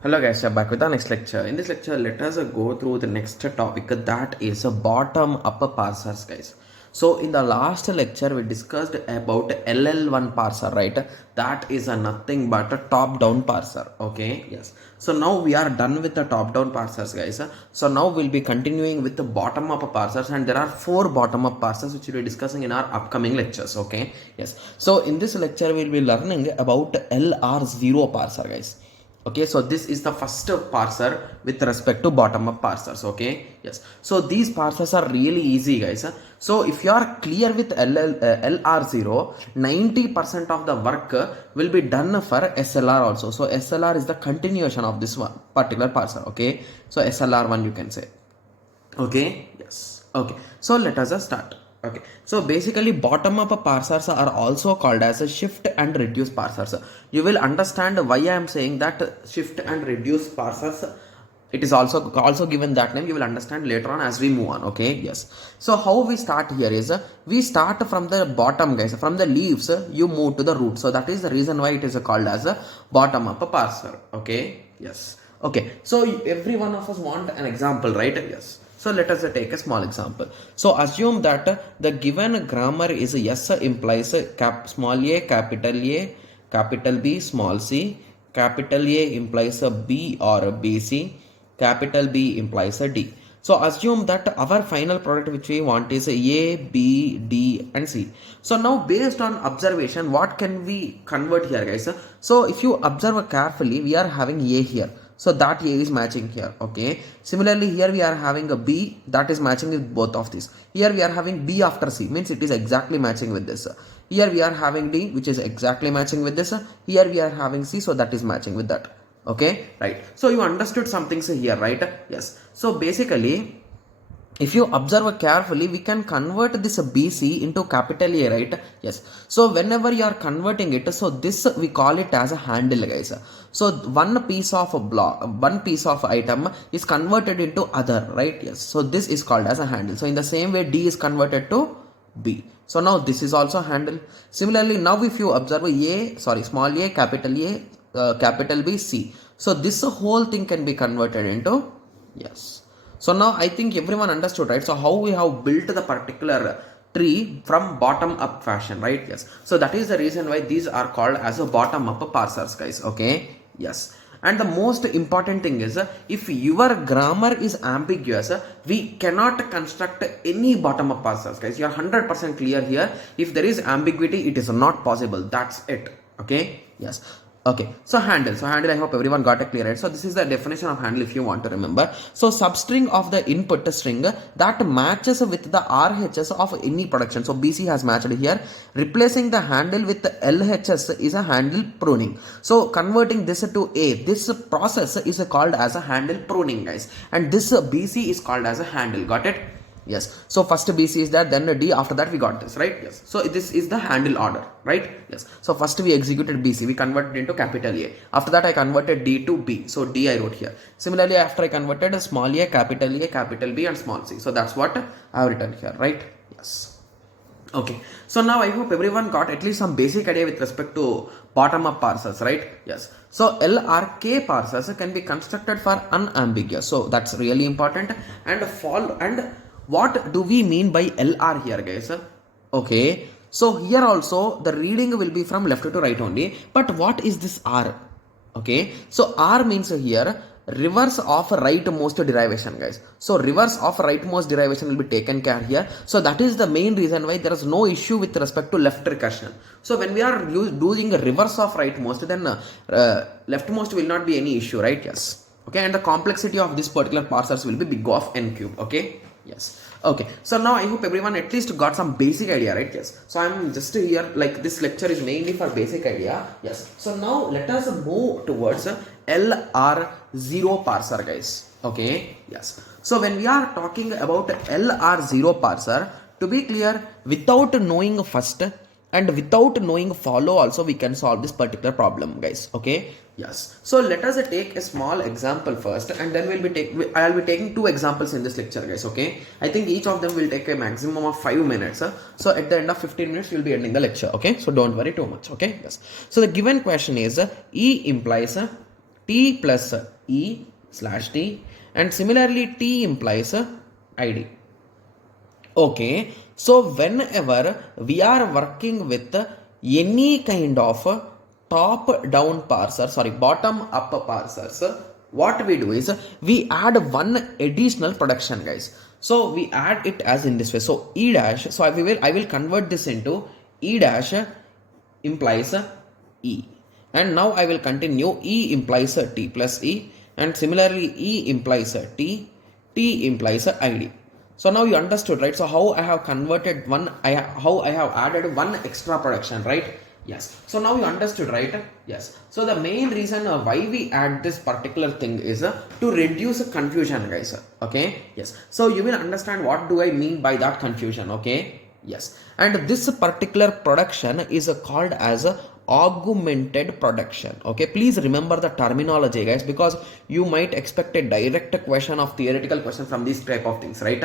Hello guys, we are back with our next lecture. In this lecture, let us go through the next topic, that is bottom-up parsers, guys. So in the last lecture, we discussed about LL1 parser, right? That is nothing but a top-down parser, okay? Yes. So now we are done with the top-down parsers, guys. So now we'll be continuing with the bottom-up parsers, and there are 4 bottom-up parsers which we'll be discussing in our upcoming lectures, okay? Yes. So in this lecture, we'll be learning about LR0 parser, guys. Okay, so this is the first parser with respect to bottom up parsers. Okay, yes, so these parsers are really easy, guys. So if you are clear with LR0, 90% of the work will be done for SLR also. So SLR is the continuation of this one particular parser. Okay, so SLR1 you can say. Okay, yes, okay, so let us start. Okay, so basically bottom up parsers are also called as a shift and reduce parsers. You will understand why I am saying that shift and reduce parsers. It is also given that name. You will understand later on as we move on. Okay, yes. So how we start here is we start from the bottom, guys. From the leaves you move to the root. So that is the reason why it is called as a bottom up parser. Okay, yes. Okay, so every one of us want an example, right? Yes. So let us take a small example. So assume that the given grammar is yes implies small a, capital B, small c, capital A implies a B or a BC, capital B implies a D. So assume that our final product which we want is A, B, D and C. So now based on observation, what can we convert here, guys? So if you observe carefully, we are having A here. So that A is matching here. Okay. Similarly, here we are having a B that is matching with both of these. Here we are having B after C, means it is exactly matching with this. Here we are having D, which is exactly matching with this. Here we are having C, so that is matching with that. Okay, right. So you understood some things here, right? Yes. So basically, if you observe carefully, we can convert this BC into capital A, right? Yes. So whenever you are converting it, so this we call it as a handle, guys. So one piece of a block, one piece of item is converted into other, right? Yes. So this is called as a handle. So in the same way, D is converted to B. So now this is also handle. Similarly, now if you observe small a, capital B, C. So this whole thing can be converted into, yes. So now I think everyone understood, right? So how we have built the particular tree from bottom up fashion, right? Yes. So that is the reason why these are called as a bottom up parsers, guys. Okay. Yes. And the most important thing is, if your grammar is ambiguous, we cannot construct any bottom up parsers, guys. You are 100% clear here. If there is ambiguity, it is not possible. That's it. Okay. Yes. Okay, so handle, I hope everyone got it clear, right? So this is the definition of handle if you want to remember. So substring of the input string that matches with the RHS of any production. So BC has matched here. Replacing the handle with the LHS is a handle pruning. So converting this to A, this process is called as a handle pruning, guys. And this BC is called as a handle. Got it? Yes. So first BC is that, then D, after that we got this, right? Yes. So this is the handle order, right? Yes. So first we executed BC, we converted into capital A. After that I converted D to B. So D I wrote here. Similarly, after I converted a small a, capital B and small c. So that's what I have written here, right? Yes. Okay. So now I hope everyone got at least some basic idea with respect to bottom up parsers, right? Yes. So LRK parsers can be constructed for unambiguous. So that's really important. And what do we mean by LR here, guys? Okay, so here also the reading will be from left to right only. But what is this R? Okay, so R means here reverse of rightmost derivation, guys. So reverse of rightmost derivation will be taken care here. So that is the main reason why there is no issue with respect to left recursion. So when we are doing a reverse of rightmost, then leftmost will not be any issue, right? Yes. Okay, and the complexity of this particular parsers will be big of n cube. Okay. Yes. Okay. So now I hope everyone at least got some basic idea, right? Yes. So I'm just here, like this lecture is mainly for basic idea. Yes. So now let us move towards LR0 parser, guys. Okay. Yes. So when we are talking about LR0 parser, to be clear, without knowing first and without knowing follow also, we can solve this particular problem, guys. Okay. Yes. So let us take a small example first, and then I'll be taking 2 examples in this lecture, guys. Okay. I think each of them will take a maximum of 5 minutes. So at the end of 15 minutes, we'll be ending the lecture. Okay. So don't worry too much. Okay. Yes. So the given question is E implies t plus e slash t, and similarly t implies id. Okay, so whenever we are working with any kind of top down parser, sorry, bottom up parsers, what we do is we add one additional production, guys. So we add it as in this way. So e dash, so I will convert this into e dash implies e, and now I will continue. E implies t plus e, and similarly e implies t, t implies id. So now you understood, right? So how I have converted how I have added one extra production, right? Yes. So now you understood, right? Yes. So the main reason why we add this particular thing is to reduce confusion, guys. Okay. Yes. So you will understand what do I mean by that confusion. Okay. Yes. And this particular production is called as augmented production. Okay, please remember the terminology, guys, because you might expect a direct question of theoretical question from these type of things, right?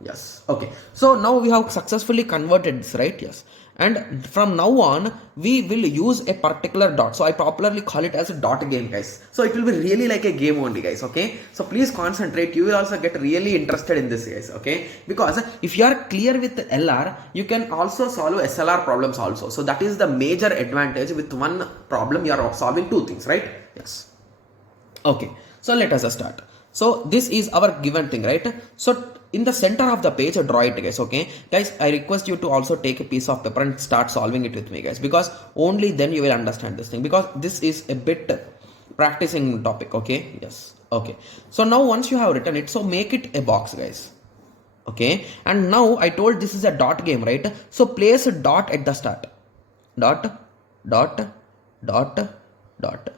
Yes. Okay, so now we have successfully converted this, right? Yes. And from now on we will use a particular dot, so I popularly call it as a dot game, guys. So it will be really like a game only, guys. Okay, so please concentrate, you will also get really interested in this, guys. Okay, because if you are clear with LR, you can also solve SLR problems also. So that is the major advantage. With one problem you are solving two things, right? Yes. Okay, so let us start. So this is our given thing, right? So in the center of the page, draw it, guys. Okay, guys, I request you to also take a piece of paper and start solving it with me, guys, because only then you will understand this thing, because this is a bit practicing topic. Okay. Yes. Okay, so now once you have written it, so make it a box, guys. Okay, and now I told this is a dot game, right? So place a dot at the start. Dot, dot, dot, dot.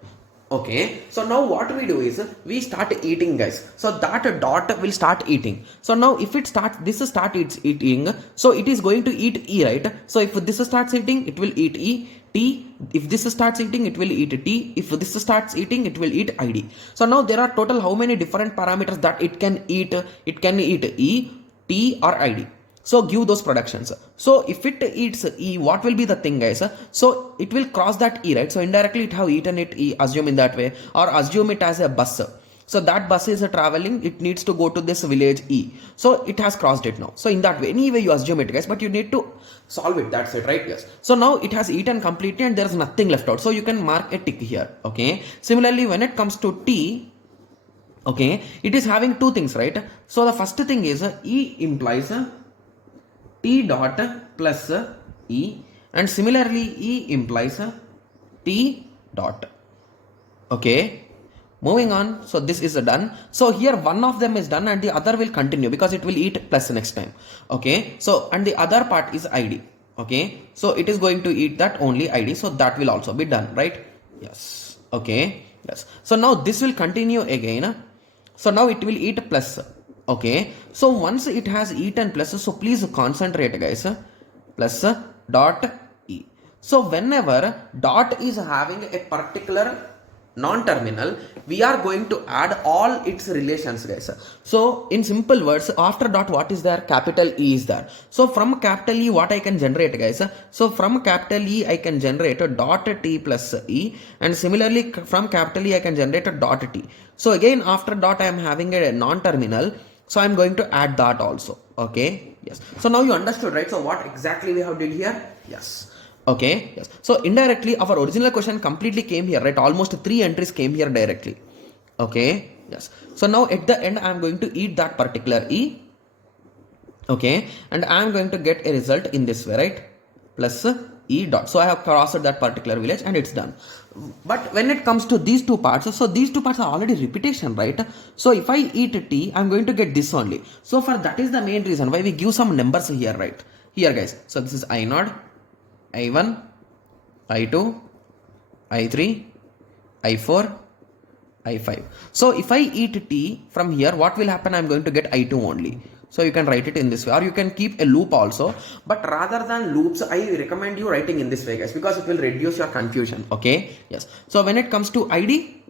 Okay, so now what we do is we start eating, guys. So that dot will start eating. So now if it starts, this starts eating, so it is going to eat e, right? So if this starts eating, it will eat e, t. If this starts eating, it will eat t. If this starts eating, it will eat id. So now there are total how many different parameters that it can eat? It can eat e, t or id. So give those productions. So if it eats e, what will be the thing, guys? So it will cross that e, right? So indirectly it have eaten it e, assume in that way, or assume it as a bus. So that bus is traveling, it needs to go to this village e. So it has crossed it now. So in that way, anyway you assume it, guys, but you need to solve it. That's it, right? Yes. So now it has eaten completely and there is nothing left out. So you can mark a tick here. Okay. Similarly, when it comes to t, okay, it is having two things, right? So the first thing is e implies t dot plus e, and similarly e implies t dot. Okay, moving on. So this is done. So here one of them is done and the other will continue because it will eat plus next time. Okay, so and the other part is id. Okay, so it is going to eat that only id, so that will also be done, right? Yes. Okay. Yes. So now this will continue again. So now it will eat plus. Okay, so once it has eaten plus, so please concentrate, guys. Plus dot e. So whenever dot is having a particular non-terminal, we are going to add all its relations, guys. So in simple words, after dot what is there? Capital E is there. So from capital E what I can generate, guys? So from capital E I can generate a dot t plus e, and similarly from capital E I can generate a dot t. So again after dot I am having a non-terminal, so I'm going to add that also. Okay. Yes. So now you understood, right? So what exactly we have did here? Yes. Okay. Yes. So indirectly our original question completely came here, right? Almost 3 entries came here directly. Okay. Yes. So now at the end I am going to eat that particular e. Okay. And I am going to get a result in this way, right? Plus e dot. So I have crossed that particular village and it's done. But when it comes to these two parts, so these two parts are already repetition, right? So if I eat t, I'm going to get this only. So for that is the main reason why we give some numbers here, right? Here, guys. So this is I0, I1, I2, I3, I4, I5. So if I eat t from here, what will happen? I'm going to get I2 only. So you can write it in this way, or you can keep a loop also, but rather than loops I recommend you writing in this way, guys, because it will reduce your confusion. Okay. Yes. So when it comes to id,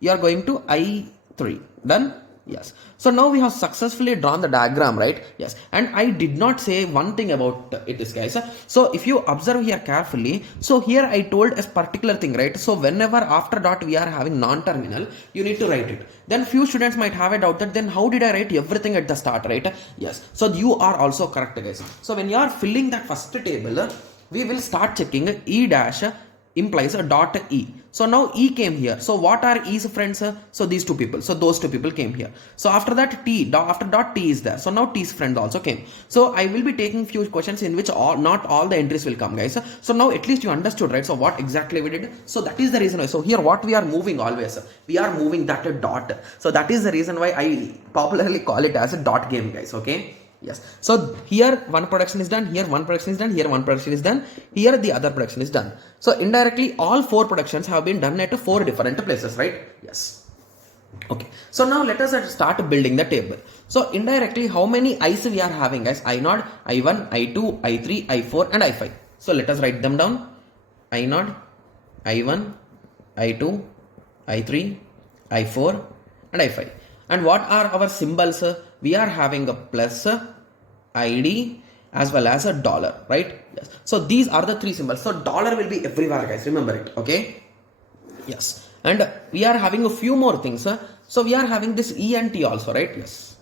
you are going to I3, done. Yes. So now we have successfully drawn the diagram, right? Yes. And I did not say one thing about it, this guys. So if you observe here carefully, so here I told a particular thing, right? So whenever after dot we are having non-terminal, you need to write it. Then few students might have a doubt that then how did I write everything at the start, right? Yes. So you are also correct, guys. So when you are filling that first table, we will start checking E dash implies a dot E. So now E came here. So what are E's friends? So these two people. So those two people came here. So after that T, after dot T is there. So now T's friend also came. So I will be taking few questions in which not all the entries will come, guys. So now at least you understood, right? So what exactly we did? So that is the reason why. So here what we are moving always, we are moving that dot. So that is the reason why I popularly call it as a dot game, guys. Okay. Yes. So here one production is done, here one production is done, here one production is done, here the other production is done. So indirectly all four productions have been done at four different places, right? Yes. Okay. So now let us start building the table. So indirectly how many I's we are having, guys? I0, I1, I2, I3, I4 and I5. So let us write them down. I0, I1, I2, I3, I4 and I5. And what are our symbols? We are having a plus, ID as well as a dollar, right? Yes. So these are the three symbols. So dollar will be everywhere, guys. Remember it. Okay. Yes. And we are having a few more things. So we are having this E and T also, right? Yes.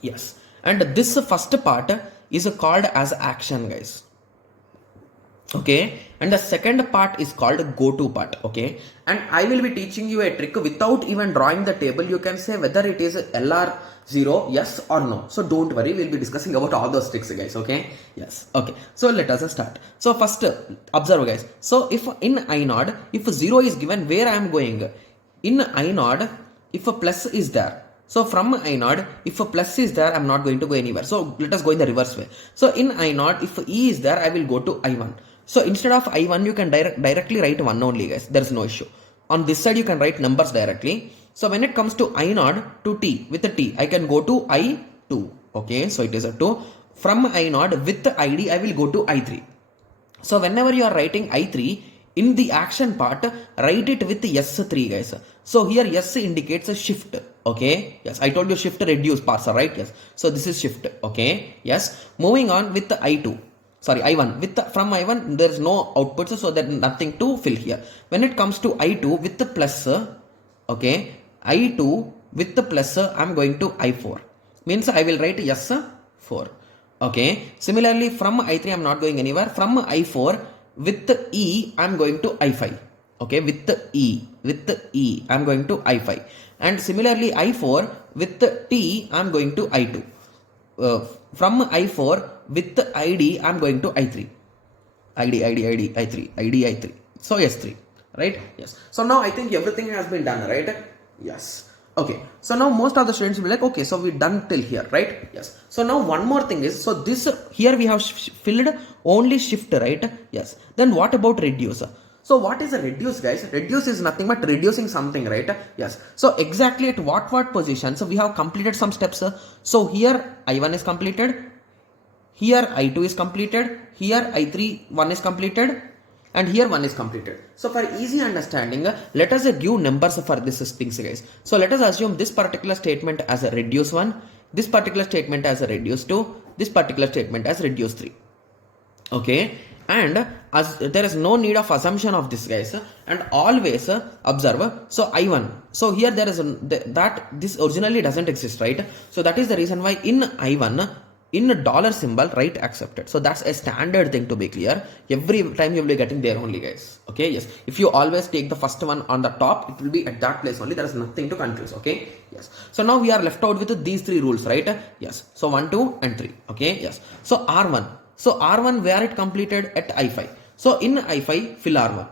Yes. And this first part is called as action, guys. Okay, and the second part is called go to part. Okay, and I will be teaching you a trick without even drawing the table. You can say whether it is LR0 yes or no. So don't worry, we'll be discussing about all those tricks, guys. Okay, yes. Okay, so let us start. So first observe, guys. So if in I0 if 0 is given, where I am going? In I0 if a plus is there, so from I0 if a plus is there, I am not going to go anywhere. So let us go in the reverse way. So in I0 if E is there, I will go to I1. So instead of I1 you can directly write 1 only, guys. There is no issue. On this side you can write numbers directly. So when it comes to I0 to T with a T, I can go to I2. Okay, so it is a 2. From I0 with the ID I will go to I3. So whenever you are writing I3 in the action part, write it with S3, guys. So here S indicates a shift. Okay, yes, I told you shift reduce parser, right? Yes, so this is shift. Okay, yes. Moving on with the I2. Sorry, I1 with from I1 there is no outputs, so there is nothing to fill here. When it comes to I2 with the plus, okay, I2 with the plus, I am going to I4, means I will write S4. Okay, similarly from I3 I am not going anywhere. From I4 with the E I am going to I5. Okay, with the E I am going to I5, and similarly I4 with the T I am going to I2. From I4 with the ID I am going to I3. I3. So S3, right? Yes. So now I think everything has been done, right? Yes. Okay. So now most of the students will be like, okay, so we done till here, right? Yes. So now one more thing is, so this here we have filled only shift, right? Yes. Then what about reduce? So what is a reduce, guys? Reduce is nothing but reducing something, right? Yes. So exactly at what position? So we have completed some steps. So here I1 is completed. Here I2 is completed. Here I3 1 is completed. And here 1 is completed. So for easy understanding, let us give numbers for this things, guys. So let us assume this particular statement as a reduce 1. This particular statement as a reduce 2. This particular statement as reduce 3. Okay. And as there is no need of assumption of this, guys, and always observe. So I1, so here there is that this originally doesn't exist, right? So that is the reason why in I1 in a dollar symbol write accepted. So that's a standard thing, to be clear. Every time you will be getting there only, guys. Okay, yes, if you always take the first one on the top, it will be at that place only. There is nothing to confuse. Okay, yes. So now we are left out with these three rules, right? Yes. So 1, 2 and 3. Okay, yes. So R1. So R1 where it completed at I5. So in I5 fill R1.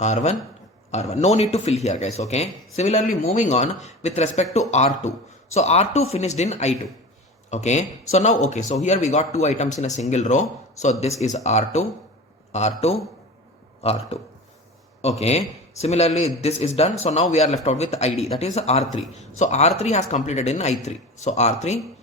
R1. No need to fill here, guys. Okay. Similarly moving on with respect to R2. So R2 finished in I2. Okay. So now okay. So here we got two items in a single row. So this is R2. Okay. Similarly this is done. So now we are left out with ID, that is R3. So R3 has completed in I3. So R3.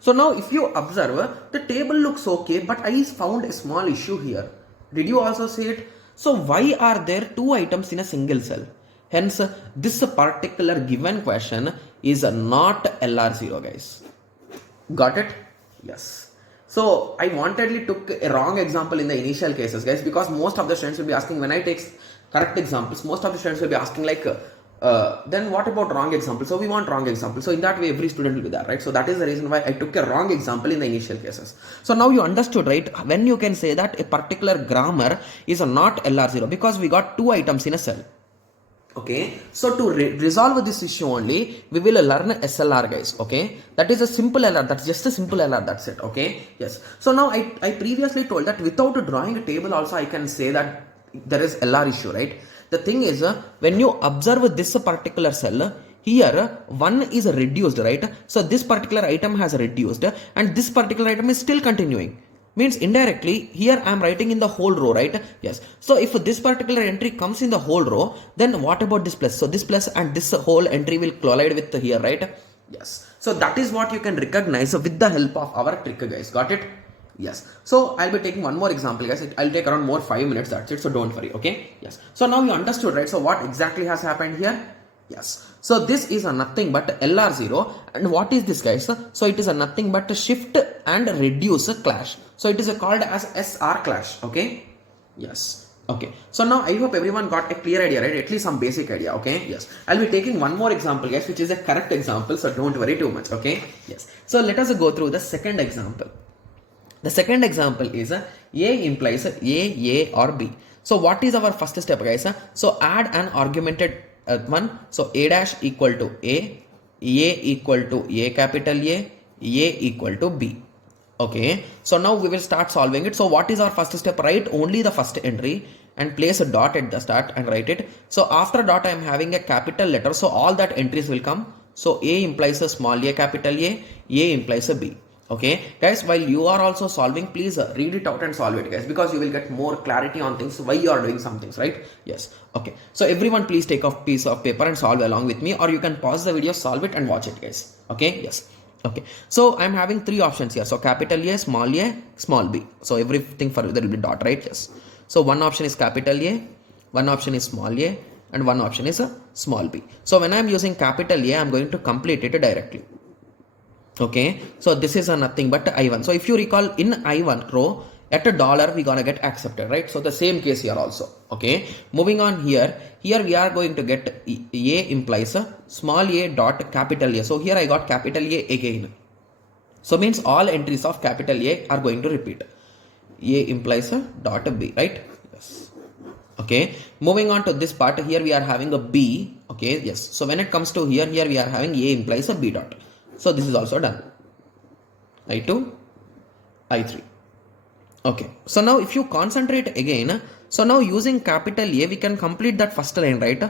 So now if you observe, the table looks okay, but I found a small issue here. Did you also see it? So why are there two items in a single cell? Hence, this particular given question is not LR0, guys. Got it? Yes. So I wantedly took a wrong example in the initial cases, guys, because most of the students will be asking, when I take correct examples, most of the students will be asking like, then what about wrong example? So we want wrong example. So in that way, every student will be there, right? So that is the reason why I took a wrong example in the initial cases. So now you understood, right? When you can say that a particular grammar is not LR0, because we got two items in a cell. Okay, so to resolve this issue only, we will learn SLR, guys. Okay, that is a simple LR, that's just a simple LR, that's it. Okay, yes. So now I previously told that without drawing a table also I can say that there is LR issue, right? The thing is, when you observe this particular cell, here one is reduced, right? So this particular item has reduced and this particular item is still continuing. Means indirectly here I am writing in the whole row, right? Yes. So if this particular entry comes in the whole row, then what about this plus? So this plus and this whole entry will collide with here, right? Yes. So that is what you can recognize with the help of our trick, guys. Got it? Yes. So I'll be taking one more example, guys. I'll take around more 5 minutes, that's it. So don't worry. Okay. Yes. So now you understood, right? So what exactly has happened here? Yes. So this is a nothing but LR0, and what is this, guys? So it is a nothing but a shift and reduce clash. So it is called as SR clash. Okay. Yes. Okay. So now I hope everyone got a clear idea, right? At least some basic idea. Okay. Yes. I'll be taking one more example, guys, which is a correct example. So don't worry too much. Okay. Yes. So let us go through the second example. The second example is A implies A or B. So what is our first step, guys? So add an augmented one. So A dash equal to A equal to A capital A equal to B. Okay. So now we will start solving it. So what is our first step? Write only the first entry and place a dot at the start and write it. So after dot I am having a capital letter. So all that entries will come. So A implies a small a capital A implies a B. Okay, guys, while you are also solving, please read it out and solve it, guys, because you will get more clarity on things why you are doing some things, right? Yes. Okay, so everyone please take a piece of paper and solve along with me, or you can pause the video, solve it and watch it, guys. Okay. Yes. Okay, so I'm having three options here. So capital A, small B. So everything for there will be dot, right? Yes. So one option is capital A, one option is small a, and one option is a small b. So when I'm using capital A, I'm going to complete it directly. Okay, so this is a nothing but I1. So if you recall, in I1 row at $, we gonna get accepted, right? So the same case here also. Okay, moving on here we are going to get A implies a small a dot capital A. So here I got capital A again. So means all entries of capital A are going to repeat. A implies a dot B, right? Yes. Okay, moving on to this part, here we are having a B. Okay, yes. So when it comes to here we are having A implies a B dot. So this is also done. I2, I3. Okay. So now if you concentrate again, so now using capital A, we can complete that first line, right?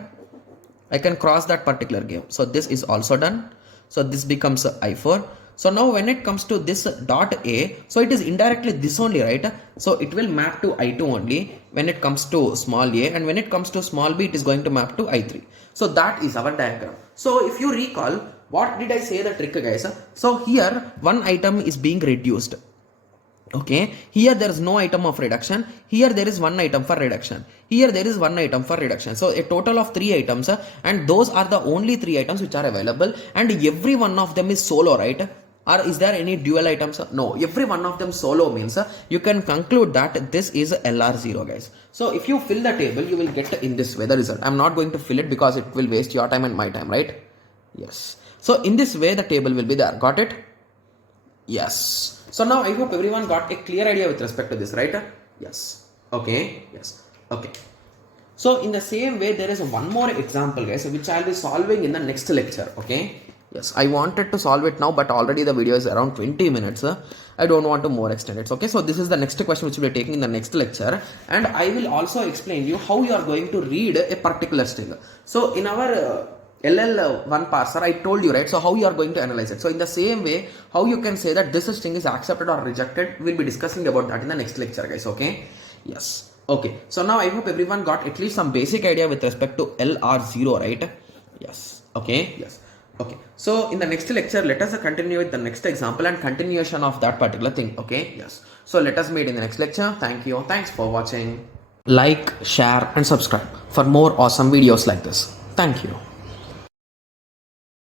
I can cross that particular game. So this is also done. So this becomes I4. So now when it comes to this dot A, so it is indirectly this only, right? So it will map to I2 only when it comes to small a, and when it comes to small b, it is going to map to I3. So that is our diagram. So if you recall, what did I say the trick, guys? So here one item is being reduced. Okay, here there is no item of reduction. Here there is one item for reduction. Here there is one item for reduction. So a total of 3 items, and those are the only 3 items which are available, and every one of them is solo, right? Or is there any dual items? No, every one of them solo means you can conclude that this is LR0, guys. So if you fill the table, you will get in this way the result. I'm not going to fill it because it will waste your time and my time, right? Yes. So in this way the table will be there. Got it? Yes. So now I hope everyone got a clear idea with respect to this, right? Yes. Okay. Yes. Okay. So in the same way, there is one more example, guys, which I'll be solving in the next lecture. Okay. Yes. I wanted to solve it now, but already the video is around 20 minutes. I don't want to more extend it. Okay. So this is the next question which we'll be taking in the next lecture. And I will also explain you how you are going to read a particular string. So in our LL1 parser, I told you, right? So how you are going to analyze it. So in the same way, how you can say that this string is accepted or rejected, we'll be discussing about that in the next lecture, guys. Okay. Yes. Okay. So now I hope everyone got at least some basic idea with respect to LR0, right? Yes. Okay. Yes. Okay. So in the next lecture, let us continue with the next example and continuation of that particular thing. Okay. Yes. So let us meet in the next lecture. Thank you. Thanks for watching. Like, share and subscribe for more awesome videos like this. Thank you.